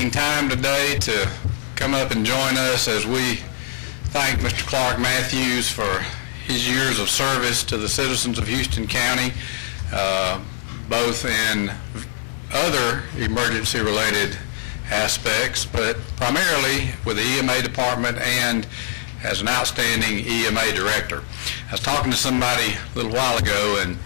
taking time today to come up and join us as we thank Mr. Clark Matthews for his years of service to the citizens of Houston County, both in other emergency-related aspects, but primarily with the EMA department and as an outstanding EMA director. I was talking to somebody a little while ago, and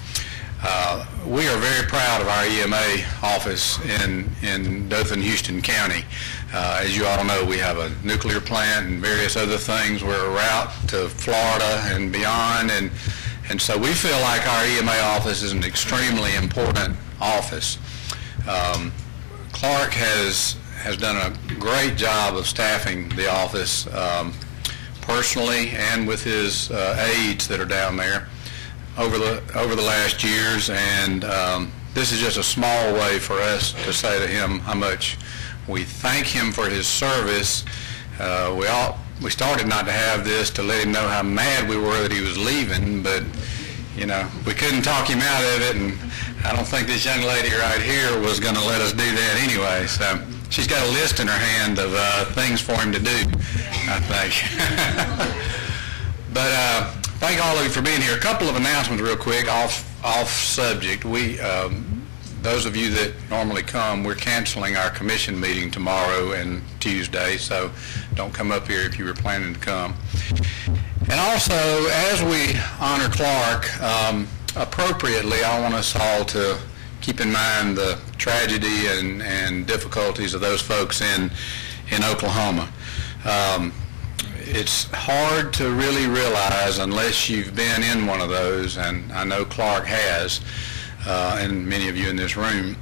we are very proud of our EMA office in Dothan, Houston County. As you all know, we have a nuclear plant and various other things. We're a route to Florida and beyond, and so we feel like our EMA office is an extremely important office. Clark has done a great job of staffing the office personally and with his aides that are down there over the last years, and this is just a small way for us to say to him how much we thank him for his service. We started not to have this to let him know how mad we were that he was leaving, but you know, we couldn't talk him out of it, and I don't think this young lady right here was going to let us do that anyway. So she's got a list in her hand of things for him to do, I think. But thank all of you for being here. A couple of announcements real quick, off subject. Those of you that normally come, we're canceling our commission meeting tomorrow and Tuesday, so don't come up here if you were planning to come. And also, as we honor Clark, appropriately, I want us all to keep in mind the tragedy and difficulties of those folks in Oklahoma. It's hard to really realize unless you've been in one of those, and I know Clark has, and many of you in this room,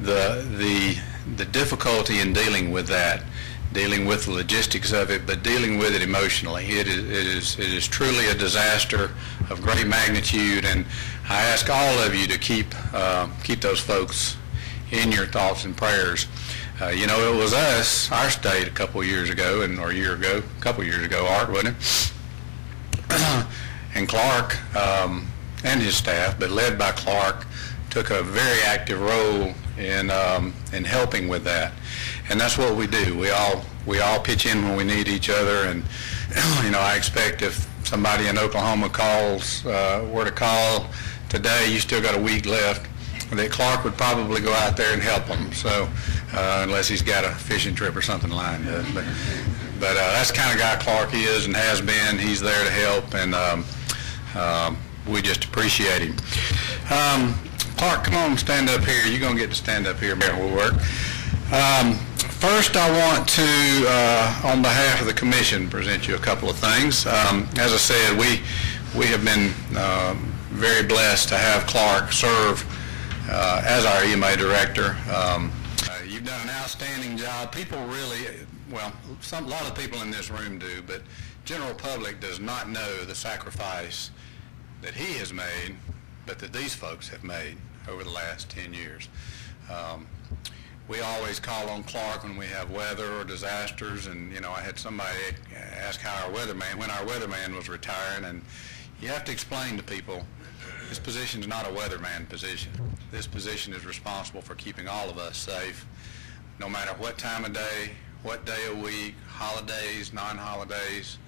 the difficulty in dealing with that, dealing with the logistics of it, but dealing with it emotionally. It is truly a disaster of great magnitude, and I ask all of you to keep those folks in your thoughts and prayers. You know, it was us, our state, a couple of years ago, a couple of years ago, Art, wasn't it? And Clark and his staff, but led by Clark, took a very active role in helping with that. And that's what we do. We all pitch in when we need each other, and you know, I expect if somebody in Oklahoma were to call today, you still got a week left, that Clark would probably go out there and help them. So unless he's got a fishing trip or something lined up, but that's the kind of guy Clark is and has been. He's there to help, and we just appreciate him. Clark, come on, stand up here. You're gonna get to stand up here. We'll work. First, I want to, on behalf of the commission, present you a couple of things. As I said, we have been very blessed to have Clark serve as our EMA director. You've done an outstanding job. People really, well, a lot of people in this room do, but general public does not know the sacrifice that he has made, but that these folks have made over the last 10 years. We always call on Clark when we have weather or disasters, and you know, I had somebody ask how when our weatherman was retiring, and you have to explain to people, this position is not a weatherman position. This position is responsible for keeping all of us safe, no matter what time of day, what day of week, holidays, non-holidays.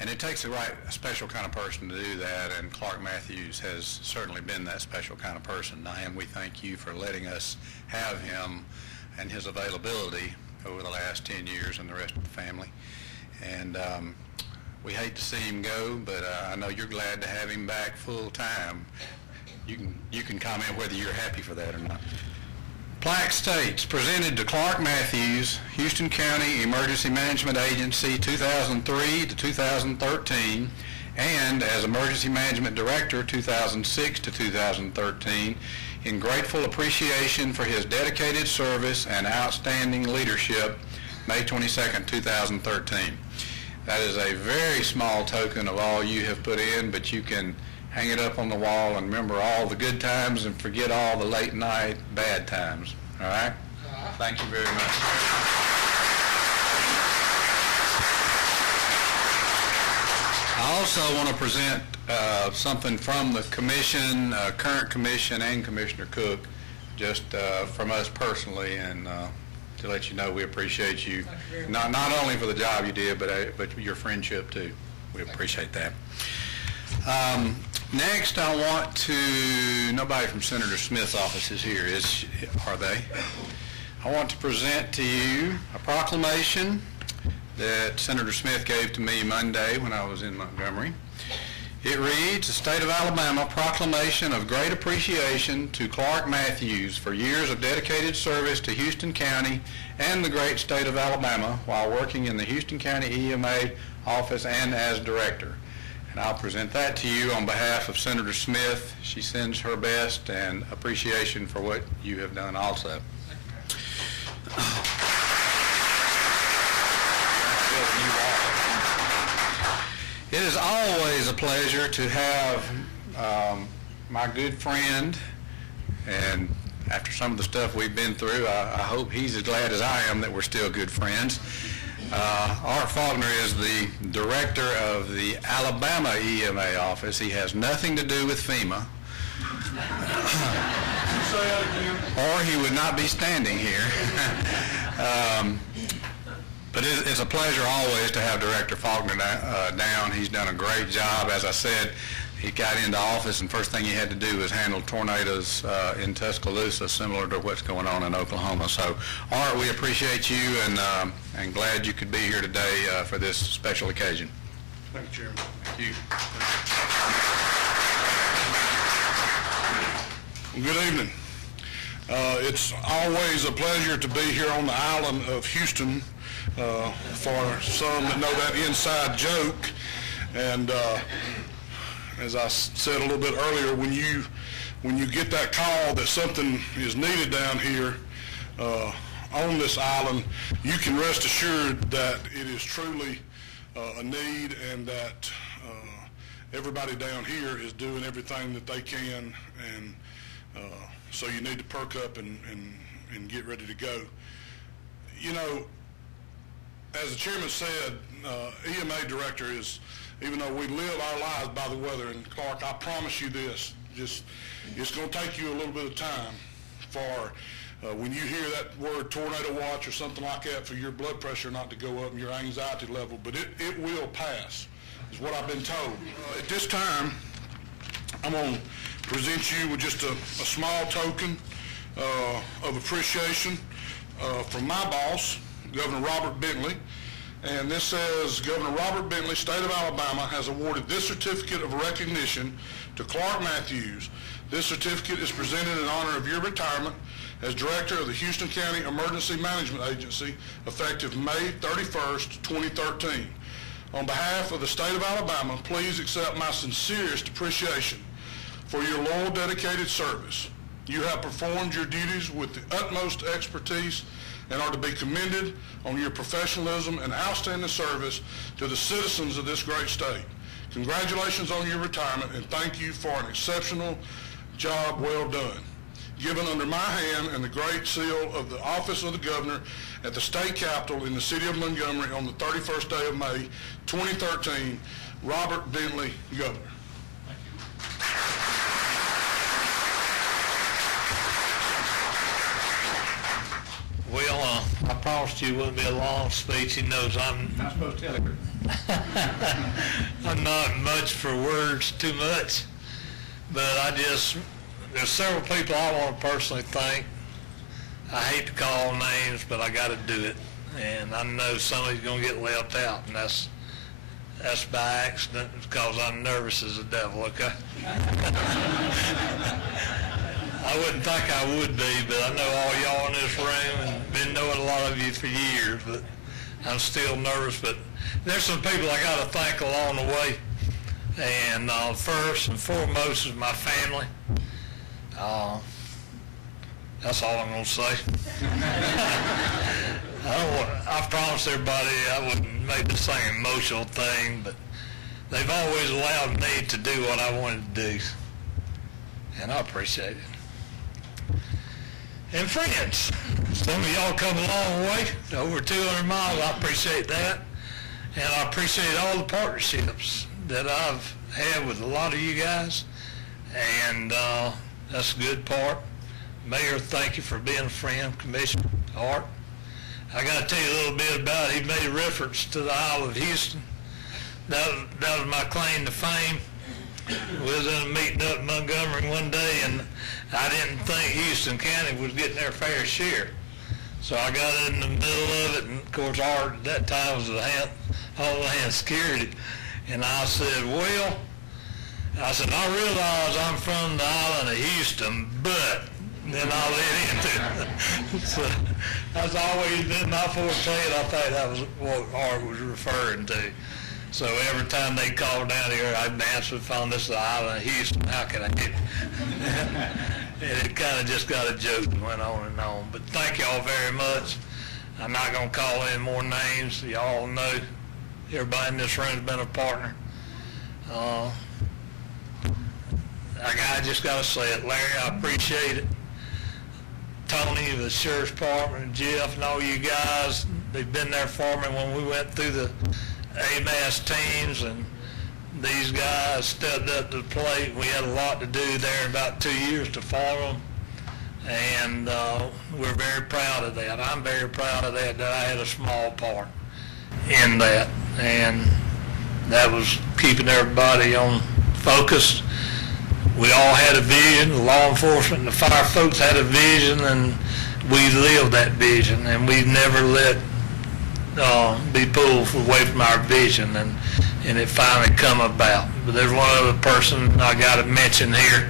And it takes a special kind of person to do that, and Clark Matthews has certainly been that special kind of person. And we thank you for letting us have him and his availability over the last 10 years and the rest of the family. And we hate to see him go, but I know you're glad to have him back full time. You can comment whether you're happy for that or not. Plaque states, presented to Clark Matthews, Houston County Emergency Management Agency 2003 to 2013, and as Emergency Management Director 2006 to 2013, in grateful appreciation for his dedicated service and outstanding leadership, May 22nd, 2013. That is a very small token of all you have put in, but you can hang it up on the wall and remember all the good times and forget all the late night bad times. All right? Thank you very much. I also want to present something from the commission, current commission, and Commissioner Cook, just from us personally, and to let you know we appreciate you, not only for the job you did, but your friendship too. We appreciate that. Next, I want to, nobody from Senator Smith's office is here, are they? I want to present to you a proclamation that Senator Smith gave to me Monday when I was in Montgomery. It reads, the State of Alabama Proclamation of Great Appreciation to Clark Matthews for years of dedicated service to Houston County and the great state of Alabama while working in the Houston County EMA office and as director. And I'll present that to you on behalf of Senator Smith. She sends her best and appreciation for what you have done also. It is always a pleasure to have my good friend, and after some of the stuff we've been through, I hope he's as glad as I am that we're still good friends. Art Faulkner is the director of the Alabama EMA office. He has nothing to do with FEMA, or he would not be standing here. But it's a pleasure always to have Director Faulkner down. He's done a great job. As I said, he got into office and first thing he had to do was handle tornadoes in Tuscaloosa, similar to what's going on in Oklahoma. So, Art, we appreciate you and glad you could be here today for this special occasion. Thank you, Chairman. Thank you. Good evening. It's always a pleasure to be here on the island of Houston. For some that know that inside joke, and as I said a little bit earlier, when you get that call that something is needed down here on this island, you can rest assured that it is truly a need, and that everybody down here is doing everything that they can, and so you need to perk up and get ready to go. You know, as the chairman said, EMA director is, even though we live our lives by the weather, and Clark, I promise you this, it's going to take you a little bit of time for when you hear that word tornado watch or something like that, for your blood pressure not to go up and your anxiety level, but it will pass, is what I've been told. At this time, I'm going to present you with just a small token of appreciation from my boss, Governor Robert Bentley, and this says, Governor Robert Bentley, State of Alabama, has awarded this certificate of recognition to Clark Matthews. This certificate is presented in honor of your retirement as Director of the Houston County Emergency Management Agency, effective May 31st, 2013. On behalf of the State of Alabama, please accept my sincerest appreciation for your loyal, dedicated service. You have performed your duties with the utmost expertise and are to be commended on your professionalism and outstanding service to the citizens of this great state. Congratulations on your retirement, and thank you for an exceptional job well done. Given under my hand and the great seal of the office of the governor at the state capitol in the city of Montgomery on the 31st day of May, 2013, Robert Bentley, Governor. Well, I promised you it wouldn't be a long speech. He knows I'm not supposed to tell her. I'm not much for words, too much. But there's several people I want to personally thank. I hate to call names, but I got to do it. And I know somebody's going to get left out, and that's by accident, because I'm nervous as the devil, okay? I wouldn't think I would be, but I know all y'all in this room and been knowing a lot of you for years, but I'm still nervous. But there's some people I got to thank along the way. And first and foremost is my family. That's all I'm going to say. I promised everybody I wouldn't make this thing an emotional thing, but they've always allowed me to do what I wanted to do, and I appreciate it. And friends, some of y'all come a long way, over 200 miles. I appreciate that, and I appreciate all the partnerships that I've had with a lot of you guys, and that's a good part. Mayor, thank you for being a friend. Commissioner, Art, I got to tell you a little bit about it. He made reference to the Isle of Houston. That was my claim to fame. We was in a meeting up in Montgomery one day, and I didn't think Houston County was getting their fair share. So I got in the middle of it, and of course at that time was all hand security. And I said, well, I realize I'm from the island of Houston, but then I let into it. So that's always been my forte, and I think that was what Art was referring to. So every time they called down here, I'd answer the phone, this is the island of Houston, how can I get it? And it kind of just got a joke and went on and on. But thank y'all very much. I'm not going to call any more names. Y'all know everybody in this room has been a partner. I just got to say it, Larry, I appreciate it. Tony, the sheriff's department, and Jeff, and all you guys, they've been there for me when we went through the AMAS teams, and these guys stepped up to the plate. We had a lot to do there in about 2 years to form them, and we're very proud of that. I'm very proud of that I had a small part in that, and that was keeping everybody on focus. We all had a vision. The law enforcement and the fire folks had a vision, and we lived that vision, and we never let be pulled away from our vision, and it finally come about. But there's one other person I got to mention here.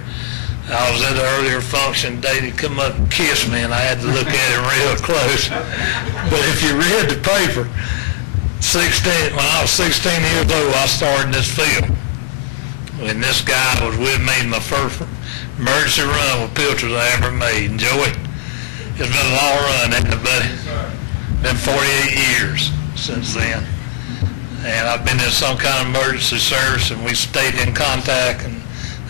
I was at an earlier function, Davey come up and kissed me, and I had to look at him real close. But if you read the paper, when I was 16 years old, I started in this field. And this guy was with me in my first emergency run with pilchards I ever made. And Joey, it's been a long run, hasn't it, buddy? Been 48 years since then. And I've been in some kind of emergency service, and we stayed in contact and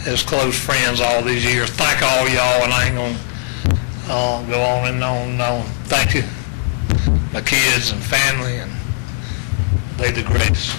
as close friends all these years. Thank all y'all, and I ain't going to go on and on and on. Thank you, my kids and family, and they the greatest.